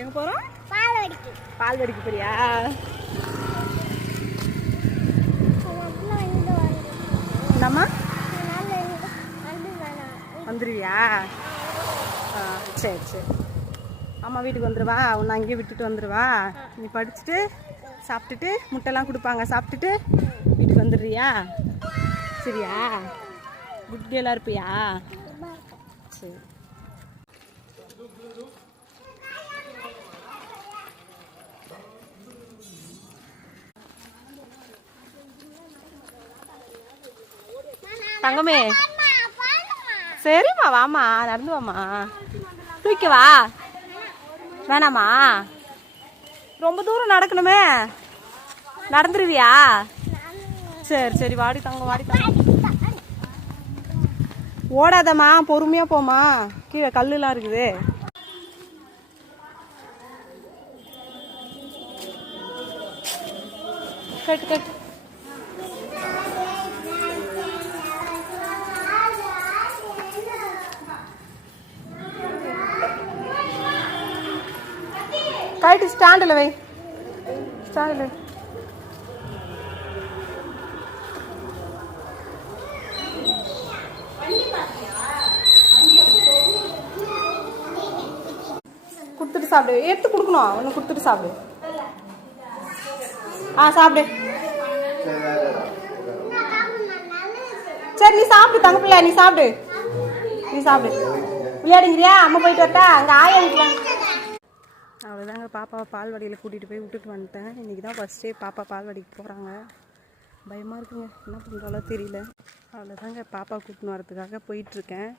எங்க போறோம்? பால்வாடிக்கு போறியா? என்னம்மா வந்துருவியா? சரி சரி. அம்மா வீட்டுக்கு வந்துடுவா, உன்னை அங்கேயே விட்டுட்டு வந்துடுவா. நீ படிச்சுட்டு சாப்பிட்டுட்டு முட்டைலாம் கொடுப்பாங்க, சாப்பிட்டுட்டு வீட்டுக்கு வந்துடுறியா? சரியா? குட்டியெல்லாம் இருப்பியா? சரி. தங்கமே சரிம்மா, வாமா நடந்து வாமா. தூக்கவா வேணாமா? ரொம்ப தூரம் நடக்கணுமே, நடந்துருவியா? சரி சரி, வாடி தங்க வாடி தங்க. ஓடாதம்மா, பொறுமையா போமா, கீழே கல்லுலாம் இருக்குது. கட்டு கட்டு. கட்டு ஸ்டாண்டில் வை, ஸ்டாண்டில் வை. கொடுத்துட்டு சாப்பிடு, எடுத்து கொடுக்கணும், ஒன்று கொடுத்துட்டு சாப்பிடு. சாப்பிடு. சரி நீ சாப்பிடு தங்க பிள்ளை, நீ சாப்பிடு, நீ சாப்பிடு. விளையாடுங்கிறியா? அம்மா போயிட்டு வரட்டா? அங்கே ஆயா வீட்டில். அவ்வளோதாங்க, பாப்பாவை பால்வாடியில் கூட்டிகிட்டு போய் விட்டுட்டு வந்துட்டேன். இன்றைக்கி தான் ஃபஸ்ட்டே பாப்பா பால்வாடிக்கு போகிறாங்க. பயமாக இருக்குங்க, என்ன பண்ணுறாலோ தெரியல. அவ்வளோதாங்க, பாப்பா கூட்டின்னு வரதுக்காக போயிட்டுருக்கேன்.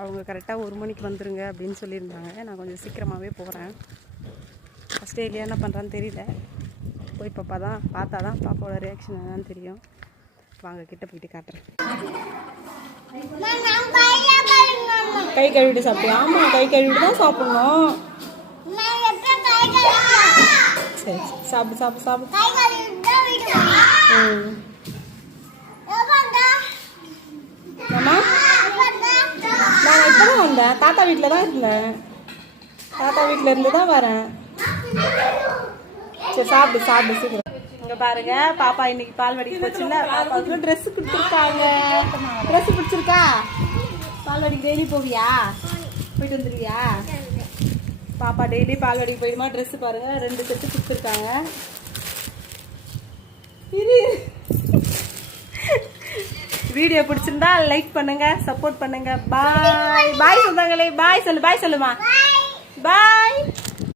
அவங்க கரெக்டாக 1 மணிக்கு வந்துருங்க அப்படின்னு சொல்லியிருந்தாங்க. நான் கொஞ்சம் சீக்கிரமாகவே போகிறேன். ஃபஸ்ட்டே இல்லையா என்ன பண்ணுறான்னு தெரியல. போய் பார்த்தா தான் பாப்பாவோட ரியாக்ஷன் என்னன்னு தெரியும். வாங்க கிட்ட போயிட்டு காட்டுறேன். கை கழுவிட்டு சாப்பிட்டியா? ஆமாம், கை கழுவிட்டு தான் சாப்பிட்ணும். சரி சாப்பிடு சாப்பிடு சாப்பிடு. அம்மா நான் இப்போ தான் வந்தேன், தாத்தா வீட்டில் தான் இருந்தேன். தாத்தா வீட்டில் இருந்து தான் வரேன். சரி சாப்பிடு சாப்பிடு சீக்கிரம். இங்கே பாருங்க, பாப்பா இன்னைக்கு பால்வாடிக்கு போச்சுல்ல, பாப்பாவுக்கு ட்ரெஸ் கொடுத்துருக்காங்க. ட்ரெஸ் பிடிச்சிருக்கா? பால்வாடிக்கு டெய்லி போவியா? போயிட்டு வந்துடுவியா? பாப்பா டெய்லி பால்வாடிக்கு போயிடுமா. ட்ரெஸ் பாருங்க, 2 செட்டு கொடுத்துருக்காங்க. வீடியோ பிடிச்சிருந்தா லைக் பண்ணுங்க, சப்போர்ட் பண்ணுங்க. பாய் பாய் சொந்தங்களே, பாய் சொல்லு, பாய் சொல்லுமா.